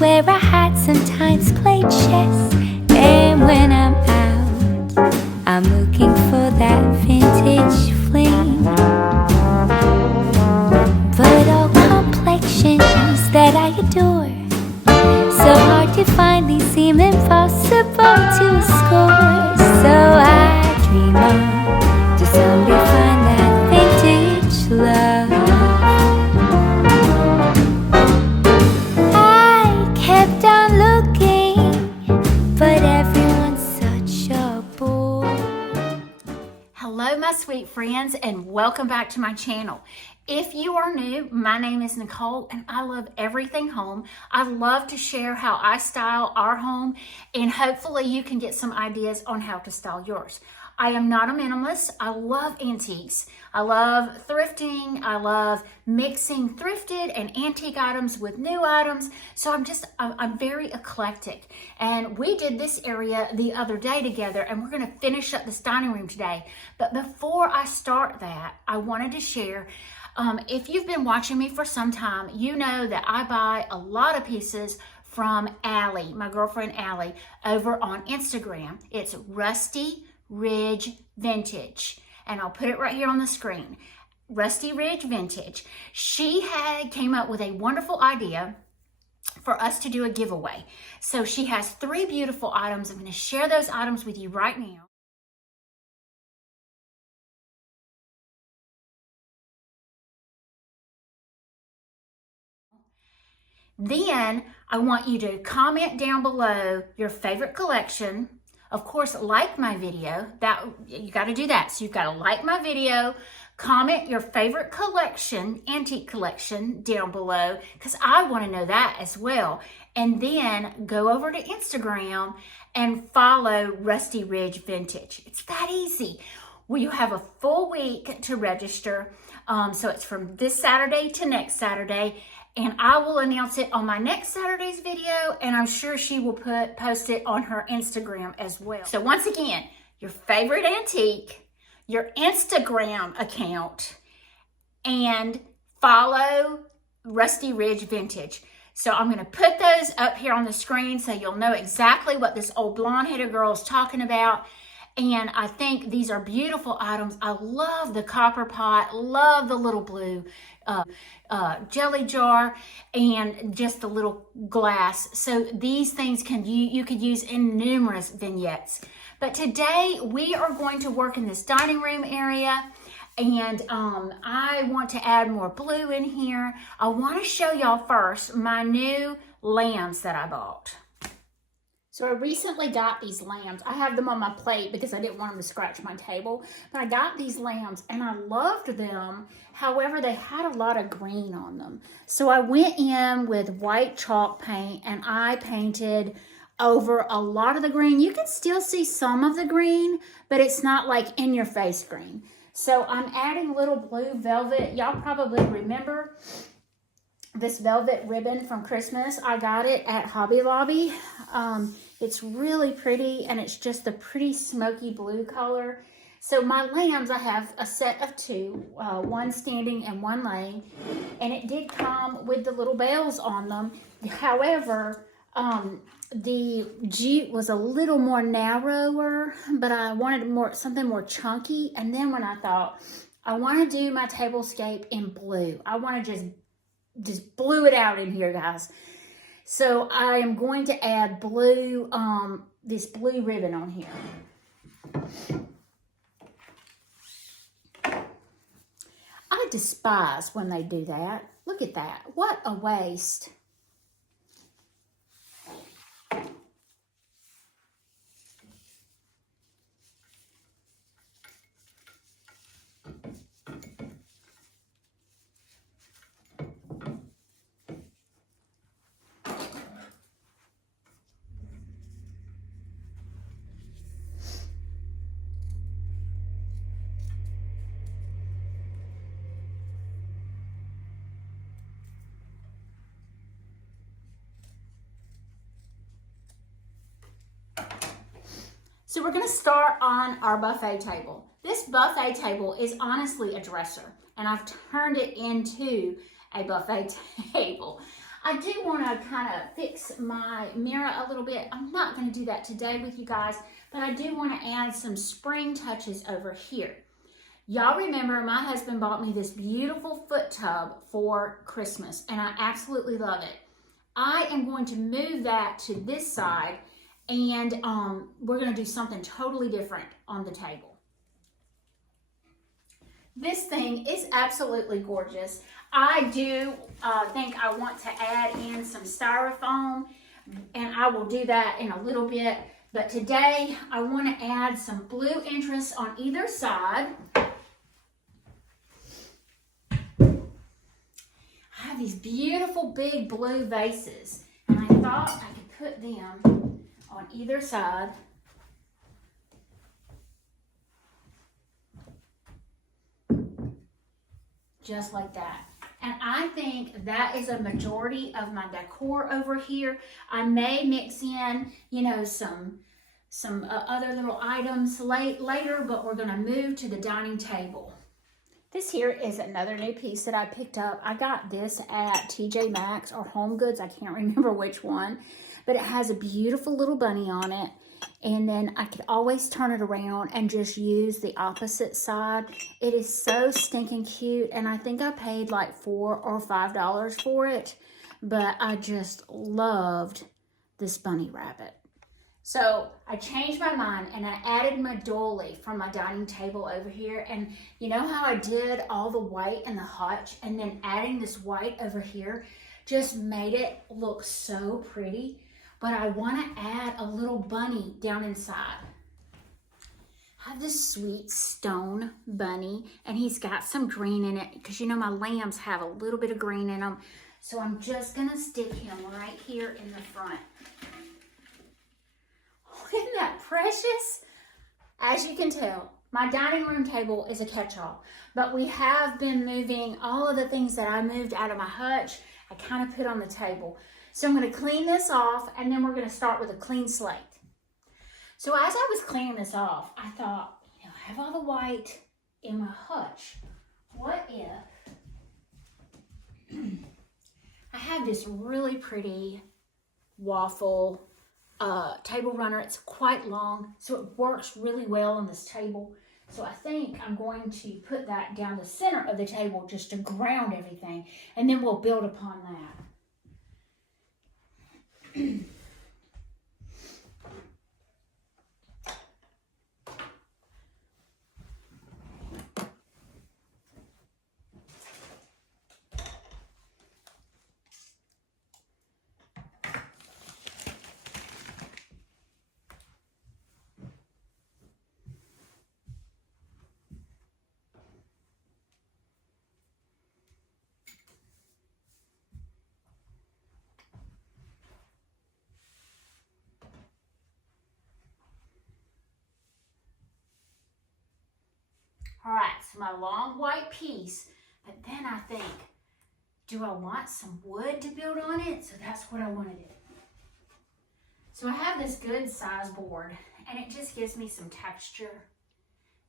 wear a hat, sometimes play chess. And when I'm out, I'm looking for that vintage fling. But all complexions that I adore, so hard to find, these seem impossible to score. So I dream on to someday find that vintage love. I kept on looking, but everyone's such a bore. Hello my sweet friends, and welcome back to my channel. If you are new, my name is Nicole and I love everything home. I love to share how I style our home, and hopefully you can get some ideas on how to style yours. I am not a minimalist. I love antiques. I love thrifting. I love mixing thrifted and antique items with new items. So I'm very eclectic. And we did this area the other day together, and we're going to finish up this dining room today. But before I start that, I wanted to share, if you've been watching me for some time, you know that I buy a lot of pieces from Allie, my girlfriend Allie, over on Instagram. It's Rusty Ridge Vintage, and I'll put it right here on the screen. Rusty Ridge Vintage. She came up with a wonderful idea for us to do a giveaway. So she has 3 beautiful items. I'm going to share those items with you right now. Then I want you to comment down below your favorite collection. Of course, like my video. That you got to do that. So you've got to like my video, comment your favorite collection, antique collection down below, because I want to know that as well. And then go over to Instagram and follow Rusty Ridge Vintage. It's that easy. Well, you have a full week to register. So it's from this Saturday to next Saturday. And I will announce it on my next Saturday's video, and I'm sure she will post it on her Instagram as well. So once again, your favorite antique, your Instagram account, and follow Rusty Ridge Vintage. So I'm going to put those up here on the screen so you'll know exactly what this old blonde-headed girl is talking about. And I think these are beautiful items. I love the copper pot, love the little blue jelly jar, and just the little glass. So these things you could use in numerous vignettes. But today we are going to work in this dining room area, and I want to add more blue in here. I want to show y'all first my new lamps that I bought. So I recently got these lambs. I have them on my plate because I didn't want them to scratch my table. But I got these lambs and I loved them. However, they had a lot of green on them. So I went in with white chalk paint and I painted over a lot of the green. You can still see some of the green, but it's not like in your face green. So I'm adding little blue velvet. Y'all probably remember this velvet ribbon from Christmas. I got it at Hobby Lobby. It's really pretty, and it's just a pretty smoky blue color. So my lambs, I have a set of 2, one standing and one laying, and it did come with the little bells on them. However, the jute was a little more narrower, but I wanted something more chunky. And then when I thought, I want to do my tablescape in blue, I want to just blew it out in here, guys. So I am going to add blue, this blue ribbon on here. I despise when they do that. Look at that. What a waste. So we're going to start on our buffet table. This buffet table is honestly a dresser, and I've turned it into a buffet table. I do want to kind of fix my mirror a little bit. I'm not going to do that today with you guys, but I do want to add some spring touches over here. Y'all remember my husband bought me this beautiful foot tub for Christmas, and I absolutely love it. I am going to move that to this side, and we're going to do something totally different on the table. This thing is absolutely gorgeous. I do think I want to add in some styrofoam, and I will do that in a little bit. But today, I want to add some blue interest on either side. I have these beautiful big blue vases, and I thought I could put them on either side. Just like that. And I think that is a majority of my decor over here. I may mix in, you know, some other little items later, but we're gonna move to the dining table. This here is another new piece that I picked up. I got this at TJ Maxx or Home Goods. I can't remember which one, but it has a beautiful little bunny on it. And then I could always turn it around and just use the opposite side. It is so stinking cute, and I think I paid like $4 or $5 for it, but I just loved this bunny rabbit. So I changed my mind and I added my dolly from my dining table over here. And you know how I did all the white and the hutch, and then adding this white over here just made it look so pretty. But I want to add a little bunny down inside. I have this sweet stone bunny, and he's got some green in it because you know my lambs have a little bit of green in them. So I'm just going to stick him right here in the front. Isn't that precious? As you can tell, my dining room table is a catch-all, but we have been moving all of the things that I moved out of my hutch. I kind of put on the table. So I'm going to clean this off, and then we're going to start with a clean slate. So as I was cleaning this off, I thought, you know, I have all the white in my hutch. What if I have this really pretty waffle table runner? It's quite long, so it works really well on this table. So I think I'm going to put that down the center of the table just to ground everything, and then we'll build upon that. All right, so my long white piece, but then I think, do I want some wood to build on it? So that's what I want to do. So I have this good size board, and it just gives me some texture.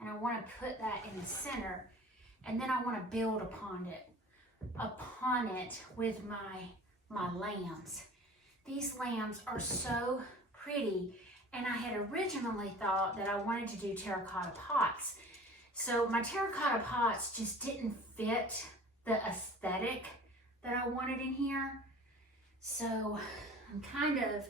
And I want to put that in the center, and then I want to build upon it with my lambs. These lambs are so pretty, and I had originally thought that I wanted to do terracotta pots. So my terracotta pots just didn't fit the aesthetic that I wanted in here. So I'm kind of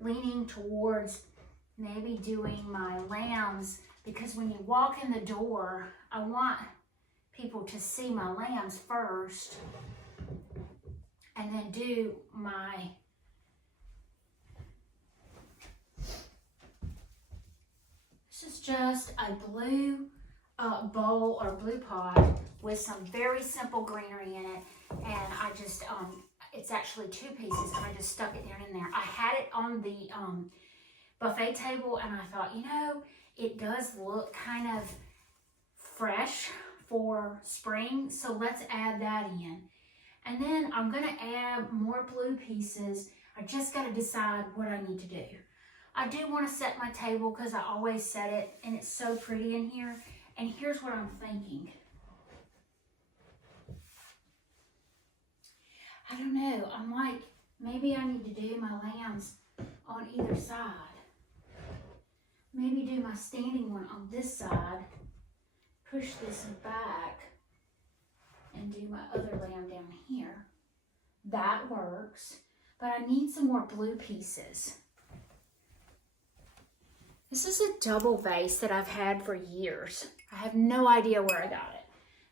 leaning towards maybe doing my lambs, because when you walk in the door, I want people to see my lambs first and then do my this is just a blue bowl or blue pot with some very simple greenery in it, and I just it's actually two pieces, and I just stuck it down in there. I had it on the buffet table, and I thought, you know, it does look kind of fresh for spring, so let's add that in. And then I'm gonna add more blue pieces. I just gotta decide what I need to do. I do want to set my table because I always set it, and it's so pretty in here. And here's what I'm thinking. I don't know. I'm like, maybe I need to do my lambs on either side. Maybe do my standing one on this side, push this back, and do my other lamb down here. That works, but I need some more blue pieces. This is a double vase that I've had for years. I have no idea where I got it,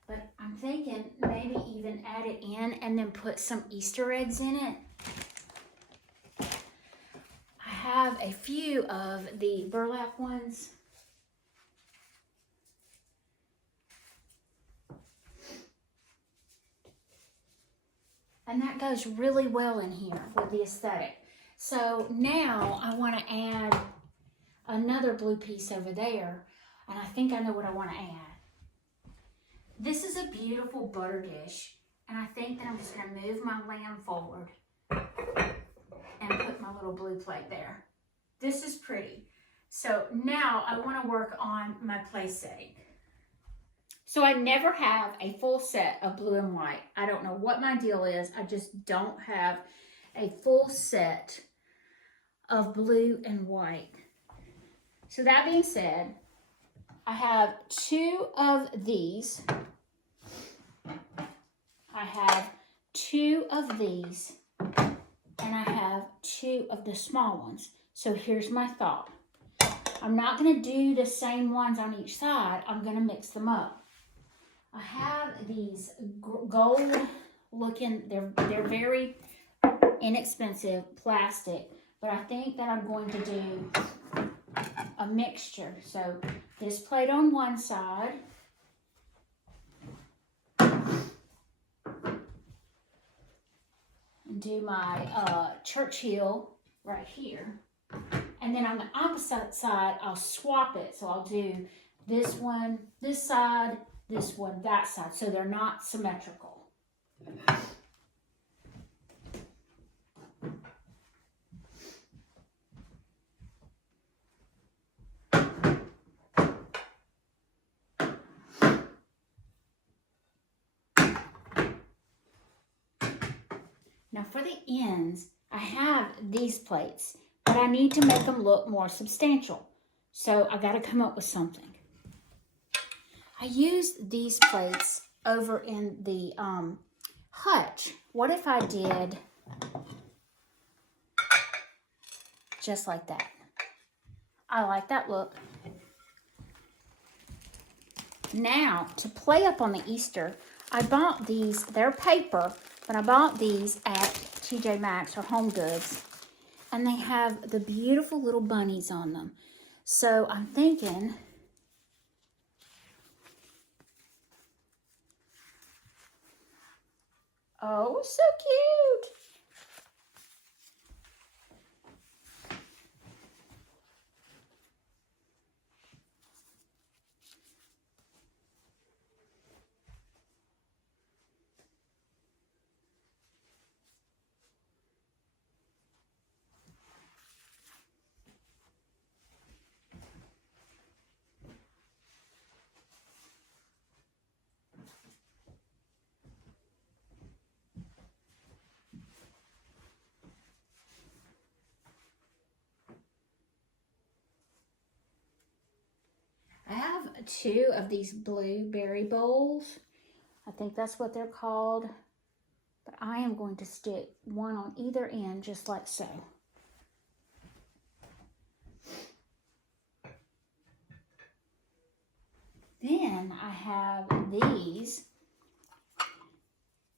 but I'm thinking maybe even add it in and then put some Easter eggs in it. I have a few of the burlap ones. And that goes really well in here with the aesthetic. So now I want to add another blue piece over there, and I think I know what I want to add. This is a beautiful butter dish, and I think that I'm just going to move my lamb forward and put my little blue plate there. This is pretty. So now I want to work on my place setting. So I never have a full set of blue and white. I don't know what my deal is. I just don't have a full set of blue and white. So that being said, I have 2 of these. I have 2 of these. And I have 2 of the small ones. So here's my thought. I'm not going to do the same ones on each side. I'm going to mix them up. I have these gold looking, they're very inexpensive plastic, but I think that I'm going to do a mixture. So this plate on one side, and do my Churchill right here. And then on the opposite side, I'll swap it. So I'll do this one, this side, this one, that side, so they're not symmetrical. Now for the ends, I have these plates, but I need to make them look more substantial. So I got to come up with something. I used these plates over in the hutch. What if I did just like that? I like that look. Now, to play up on the Easter, I bought these. They're paper, but I bought these at TJ Maxx or Home Goods. And they have the beautiful little bunnies on them. So I'm thinking, oh, so cute. I have 2 of these blueberry bowls. I think that's what they're called. But I am going to stick one on either end, just like so. Then I have these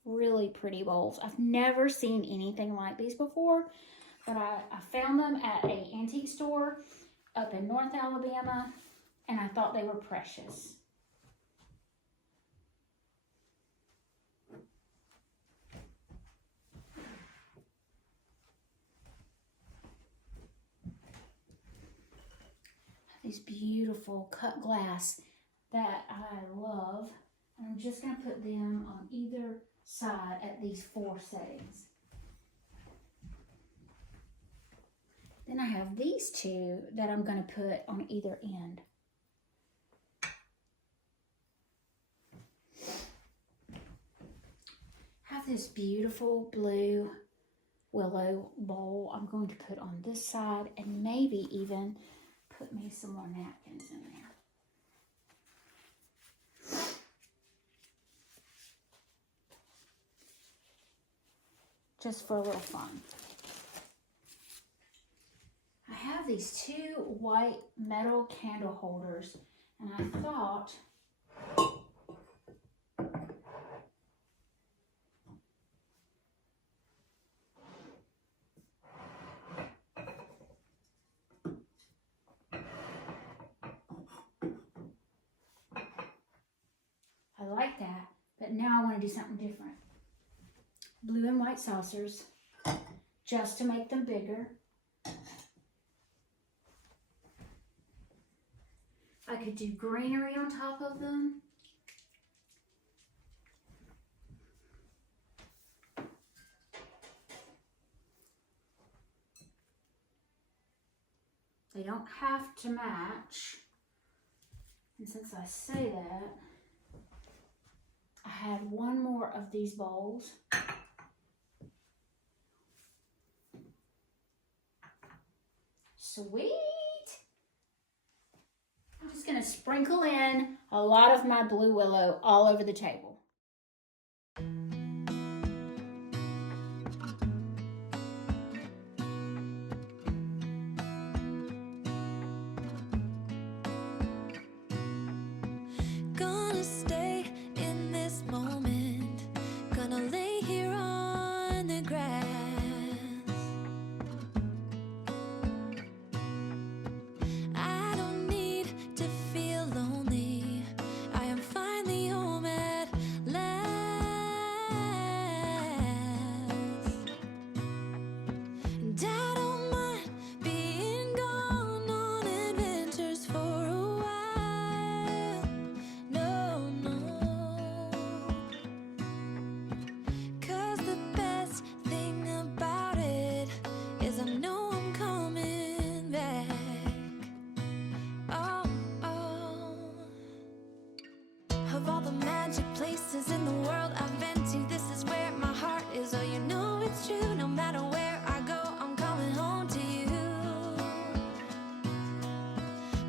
really pretty bowls. I've never seen anything like these before, but I found them at an antique store up in North Alabama, and I thought they were precious. These beautiful cut glass that I love. And I'm just going to put them on either side at these 4 settings. Then I have these 2 that I'm going to put on either end. I have have this beautiful blue willow bowl I'm going to put on this side, and maybe even put me some more napkins in there. Just for a little fun. I have these two white metal candle holders, and I thought I like that, but now I want to do something different. Blue and white saucers, just to make them bigger. I could do greenery on top of them. They don't have to match. And since I say that, I had one more of these bowls. Sweet. I'm just going to sprinkle in a lot of my blue willow all over the table. Gonna stay in this moment, gonna lay here on the grass. I don't need to feel lonely, I am finally home at last. And I don't mind being gone on adventures for a while. No, no. 'Cause the best thing about it is I know I'm coming back. Oh, oh. Of all the magic places in the world I've been to, this is where my heart is. Oh, you know it's true. No matter where I go, I'm coming home to you.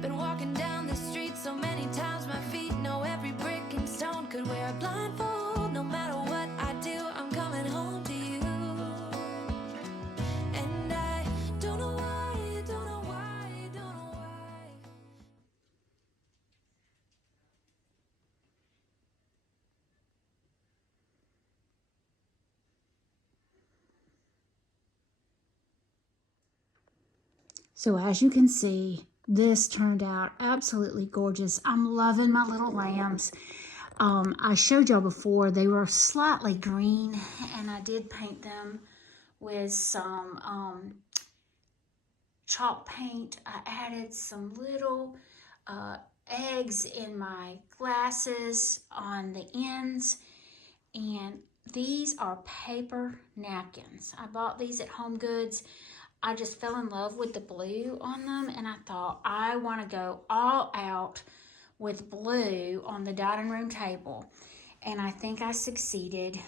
Been walking down the street so many times, my feet know every brick and stone. Could wear a blindfold. No matter what I do, I'm coming home to you. And I don't know why, don't know why, don't know why. So as you can see, this turned out absolutely gorgeous. I'm loving my little lambs. I showed y'all before, they were slightly green, and I did paint them with some chalk paint. I added some little eggs in my glasses on the ends, and these are paper napkins. I bought these at Home Goods. I just fell in love with the blue on them, and I thought I want to go all out with blue on the dining room table, and I think I succeeded.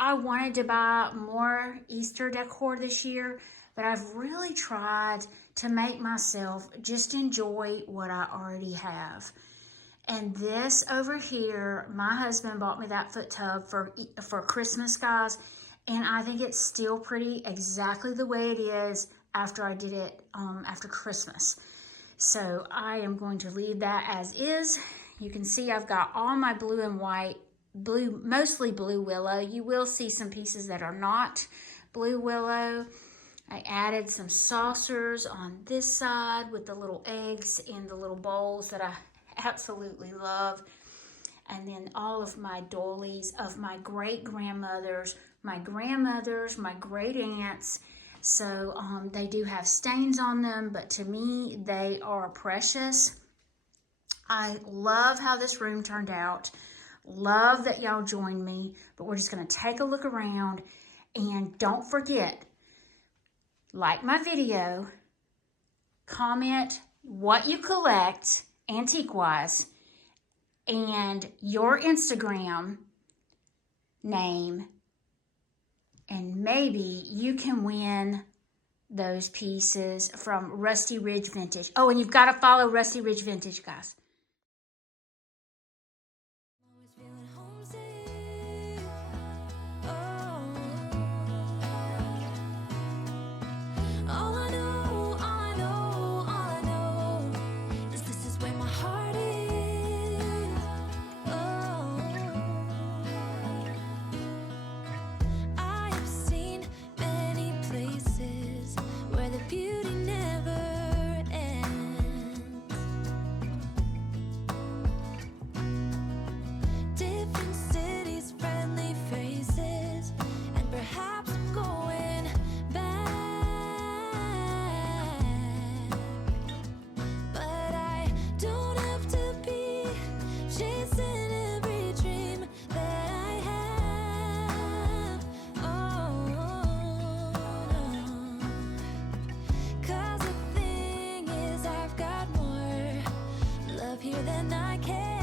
I wanted to buy more Easter decor this year, but I've really tried to make myself just enjoy what I already have. And this over here, my husband bought me that foot tub for Christmas, guys, and I think it's still pretty exactly the way it is after I did it after Christmas. So I am going to leave that as is. You can see I've got all my blue and white, mostly blue willow. You will see some pieces that are not blue willow. I added some saucers on this side with the little eggs in the little bowls that I absolutely love. And then all of my doilies of my great-grandmothers, my grandmothers, my great-aunts. So they do have stains on them, but to me, they are precious. I love how this room turned out. Love that y'all joined me, but we're just going to take a look around. And don't forget, like my video, comment what you collect antique-wise, and your Instagram name, and maybe you can win those pieces from Rusty Ridge Vintage. Oh, and you've got to follow Rusty Ridge Vintage, guys. Here than I can.